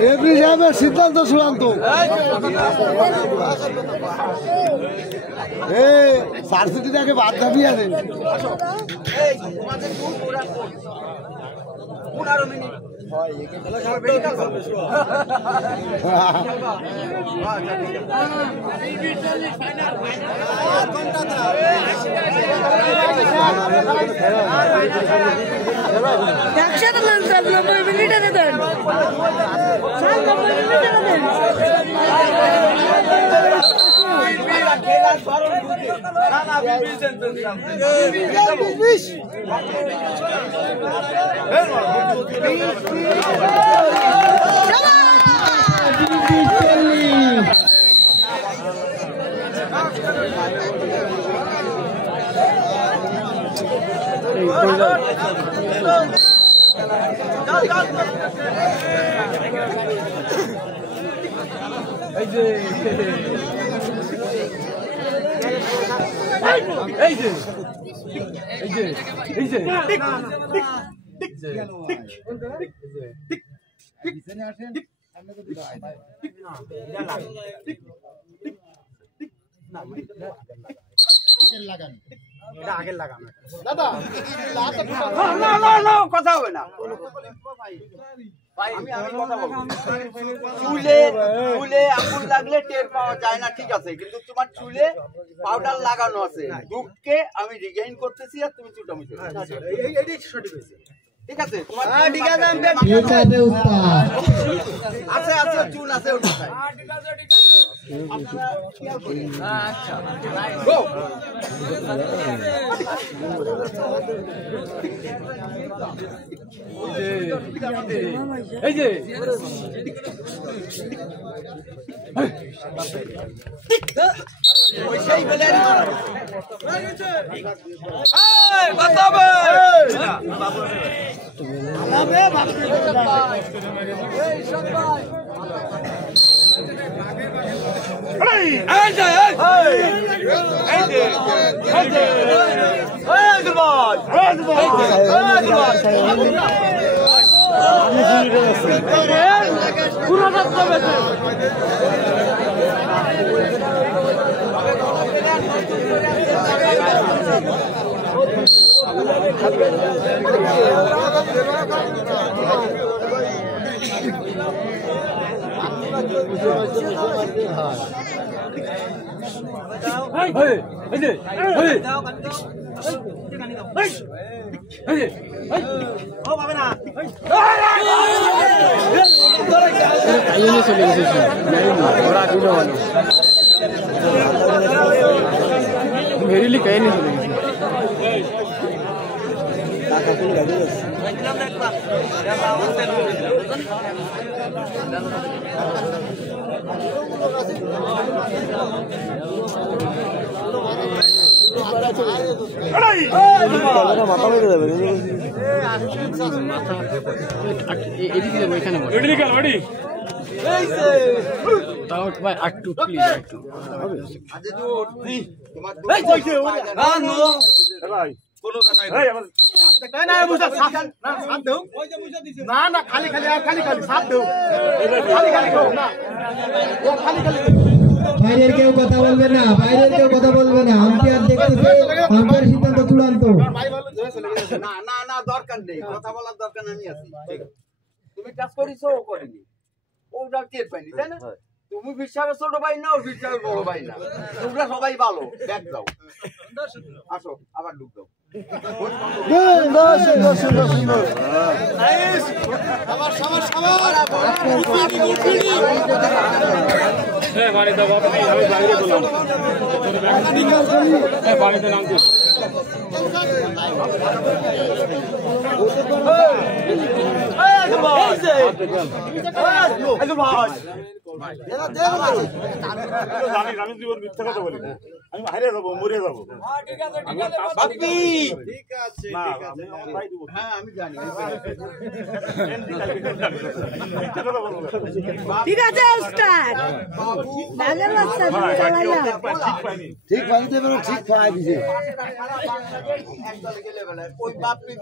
Referee সাহেবের সিদ্ধান্ত চূড়ান্ত। সার্সিটিটাকে বাদ দাবি আছে। কথা হবে না চুলে চুলে আঙুল লাগলে টের পাওয়া যায় না, ঠিক আছে, কিন্তু তোমার চুলে পাউডার লাগানো আছে, দুঃখকে আমি রিগেইন করতেছি আর তুমি চুটামি ঠিক আছে, তোমার আছে আছে চুল আছে ওর মাথায়। এই যে ভেরিলি কাই নিয়ে চলে গেছে মাথা মেরে দেবে এদিকে যাবো এখানে তাও ভাই একটু প্লিজ একটু বাইরের কেউ কথা বলবে না, বাইরের কেউ কথা বলবে না, আম্পায়ার দেখতেছে, আম্পায়ার সিদ্ধান্ত চূড়ান্ত। না না না দরকার নেই, কথা বলার দরকার আমি আছি। তুমি কাজ করিছো ও করেনি, ওটা টের পাইনি তাই না? তুমি বিশ্বাসের ছোট ভাই না, ও বিশ্বাসের বড় ভাই না, তোমরা সবাই ভালো, ব্যাগ দাও, আসো আবার ঢুক দাও। জানিস আমি জীবন মিথ্যা কথা বলি না। আমি হারিয়ে যাবো, মরে যাবো। বাপ্পি না, আমি আমার ভাই দিব। হ্যাঁ আমি জানি মিথ্যা কথা বলবো না। ঠিক আছে উস্তাদ ভালো লাগছে ভাই, চালাইয়া ঠিক পাইনি। ঠিক পাইতে ঠিক পাই দিছে এক দলে গেলে বেলায় ওই বাপ্পি